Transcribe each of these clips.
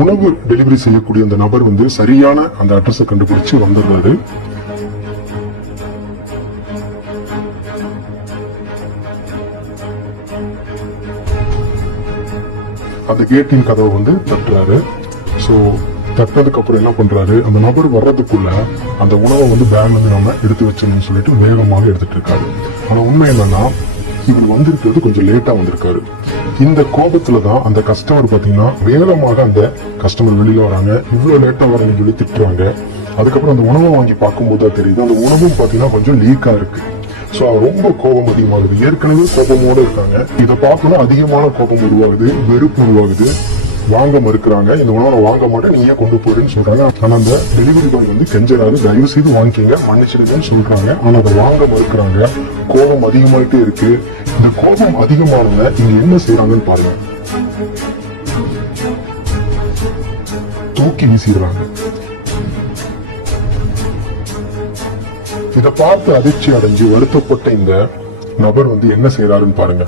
உணவு டெலிவரி செய்யக்கூடிய அந்த நபர் வந்து சரியான அந்த அட்ரஸை கண்டுபிடிச்சு வந்துடுறாரு அந்த கேட்டின் கதவை வந்து தட்டுறாரு. ஸோ தட்டதுக்கு அப்புறம் என்ன பண்றாரு? அந்த நபர் வர்றதுக்குள்ள அந்த உணவை வந்து பேங்க் வந்து நம்ம எடுத்து வச்சோம்னு சொல்லிட்டு வேகமாக எடுத்துட்டு இருக்காரு. ஆனா உண்மை என்னன்னா இவர் வந்திருக்கிறது கொஞ்சம் லேட்டா வந்திருக்காரு. இந்த கோபத்துல தான் அந்த கஸ்டமர் பாத்தீங்கன்னா வேகமாக அந்த கஸ்டமர் வெளியில வராங்க. இவ்வளவு லேட்டா வரீங்கன்னு சொல்லி திட்டுறாங்க அதுக்கப்புறம் அந்த உணவை வாங்கி பார்க்கும்போது தான் தெரியுது. அந்த உணவும் பாத்தீங்கன்னா கொஞ்சம் லீக்கா இருக்கு. ஸோ ரொம்ப கோபம் அதிகமாகுது. ஏற்கனவே கோபமோட இருக்காங்க. இதை பார்க்கணும் அதிகமான கோபம் உருவாகுது வெறுப்பு உருவாகுது. வாங்க மறுக்கிறாங்க. இந்த உணவை வாங்க மாட்டேன் நீயே கொண்டு போறேன்னு சொல்றாங்க. ஆனா அந்த டெலிவரி பாய் வந்து கெஞ்சறாரு. தயவு செய்து வாங்கிக்கங்க மன்னிச்சிடுங்கன்னு சொல்றாங்க. ஆனா அதை வாங்க மறுக்கிறாங்க. கோபம் அதிகமாயிட்டே இருக்கு. இந்த கோபம் அதிகமானவங்க இங்க என்ன செய்யறாங்கன்னு பாருங்க. தூக்கி வீசிடுறாங்க. இதை பார்த்து அதிர்ச்சி அடைஞ்சு வருத்தப்பட்ட இந்த நபர் வந்து என்ன செய்யறாருன்னு பாருங்க.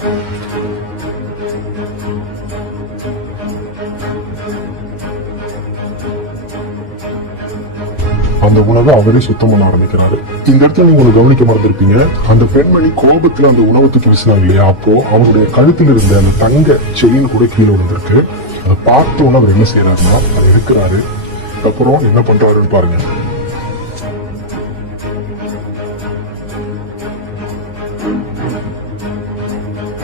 அந்த உணவை அவரே சுத்தம் பண்ண ஆரம்பிக்கிறாரு. இந்த இடத்துல நீங்க ஒண்ணு கவனிக்க மறந்துருப்பீங்க. அந்த பெண்மணி கோபத்துல அந்த உணவை தூக்கி வீசினாங்க இல்லையா? அப்போ அவருடைய கழுத்தில் இருந்த அந்த தங்க செயின் கூட கீழே விழுந்திருக்கு. அதை பார்த்த உடனே அவர் என்ன செய்யறாருன்னா அதை எடுக்கிறாரு. அப்புறம் என்ன பண்றாருன்னு பாருங்க.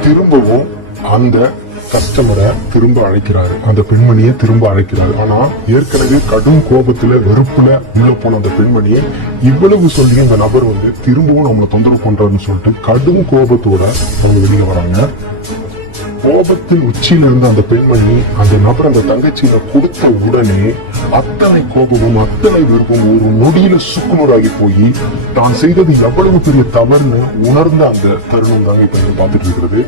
திரும்பவும் அந்த கஸ்டமரை திரும்ப அழைக்கிறாரு. அந்த பெண்மணியை திரும்ப அழைக்கிறாரு. ஆனா ஏற்கனவே கடும் கோபத்துல வெறுப்புல உள்ள போன அந்த பெண்மணியை இவ்வளவு சொல்லி அந்த நபர் வந்து திரும்பவும் நம்மளை தொந்தரவு பண்றாருன்னு சொல்லிட்டு கடும் கோபத்தோட அவங்க வெளியே வராங்க. கோபத்தின் உச்சியில இருந்த அந்த பெண்மணி அந்த நபர் அந்த தங்கச்சியில கொடுத்த உடனே அத்தனை கோபமும் அத்தனை வெறுப்பும் ஒரு நொடியில சுக்குநூறாகி போய் தான் செய்தது எவ்வளவு பெரிய தவறுன்னு உணர்ந்த அந்த தருணம் தாங்க இப்ப பார்த்துட்டு இருக்கிறது.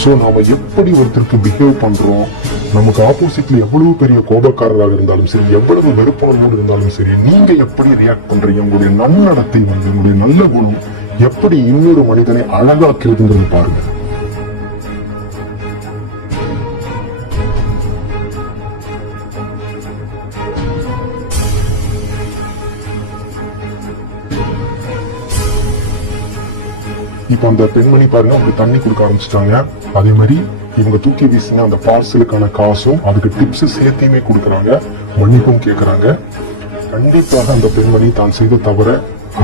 சோ நாம எப்படி ஒருத்தருக்கு பிஹேவ் பண்றோம்? நமக்கு ஆப்போசிட்ல எவ்வளவு பெரிய கோபக்காரராக இருந்தாலும் சரி எவ்வளவு வெறுப்பாளரோடு இருந்தாலும் சரி நீங்க எப்படி ரியாக்ட் பண்றீங்க? உங்களுடைய நன்னடத்தை வந்து உங்களுடைய நல்ல குணம் எப்படி இன்னொரு மனிதனை அழகாக்குறதுங்கிறது பாருங்கள் இப்போ அந்த பெண்மணி பாருங்க அவங்களுக்கு தண்ணி கொடுக்க ஆரம்பிச்சிட்டாங்க. அதே மாதிரி இவங்க தூக்கி வீசின அந்த பார்சலுக்கான காசும் அதுக்கு டிப்ஸ் சேர்த்தையுமே கொடுக்குறாங்க. மன்னிப்பும் கேட்கறாங்க கண்டிப்பாக அந்த பெண்மணி தான் செய்த தவிர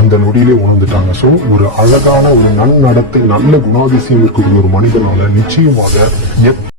அந்த நொடியிலே உணர்ந்துட்டாங்க. சோ ஒரு அழகான ஒரு நன்னடத்தை நல்ல குணாதிசயம் இருக்கக்கூடிய ஒரு மனிதனால நிச்சயமாக